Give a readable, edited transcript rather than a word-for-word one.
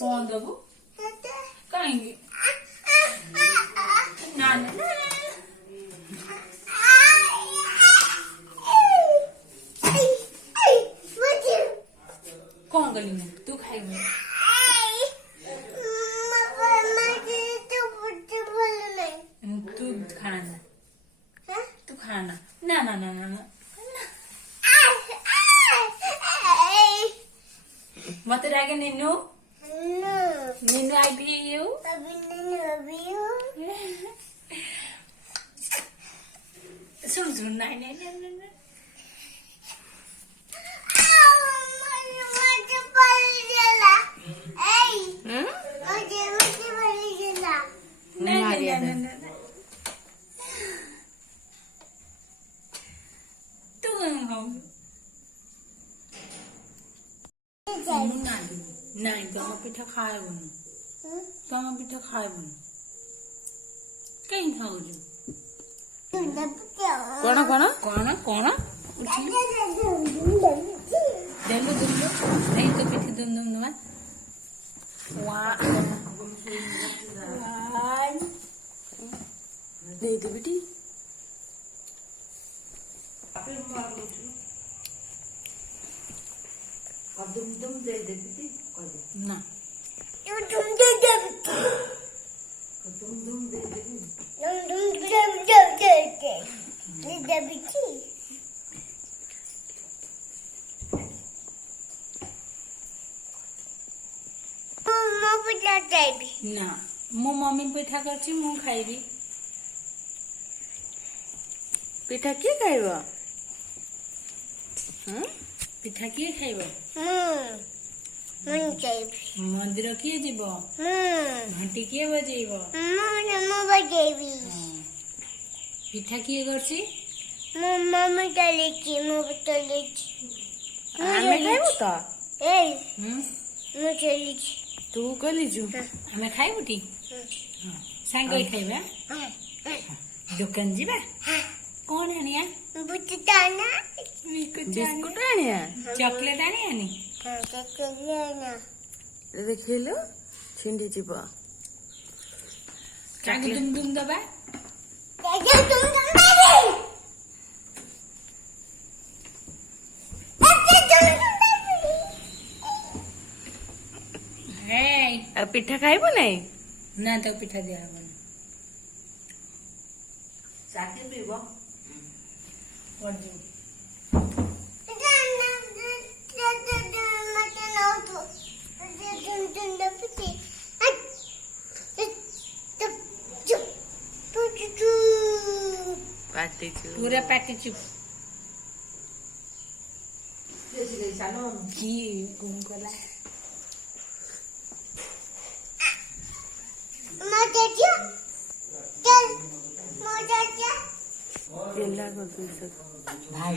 कौन दबू कहेंगे ना ना कौन गली में तू खाएगा तू खाना तू खाना ना ना ना ना मत रागे निन्नू निन्नू आई भी यू सुन सुन नहीं नहीं नहीं नहीं नहीं गंगा पिठा खाए बनो गंगा पिठा खाए बनो कहीं खाओ जो कौन कौन कौन कौन देलो देलो नहीं तो पिठी दुम दुम दुम वाह दे दे बेटी दुम दुम दे दे बेटी ना दुम दे दे दुम दुम दे दे ना मो मम्मी पिठा करछि मु खाइबी पिठा किए खाइबो पिठा किए खाइबो मंदिर किए जीव घंटी किए बजेब पिठा किए करछि मम्मी चलेछि आमे खाइबो त मु चलेछि तू कलिजु आमे खाइबो टी सांग खाइबा दुकान जीवा कौन आनिया बिस्कुट आनिया चॉकलेट आनिया नी देखिलो छिंडी जीव कागु दुम दुम दबा पिठा खाइबो नहीं ना तो पिठा दिया हबन साथे पीबो और जो पूरा पार्टी चुप जी घूम कला भाई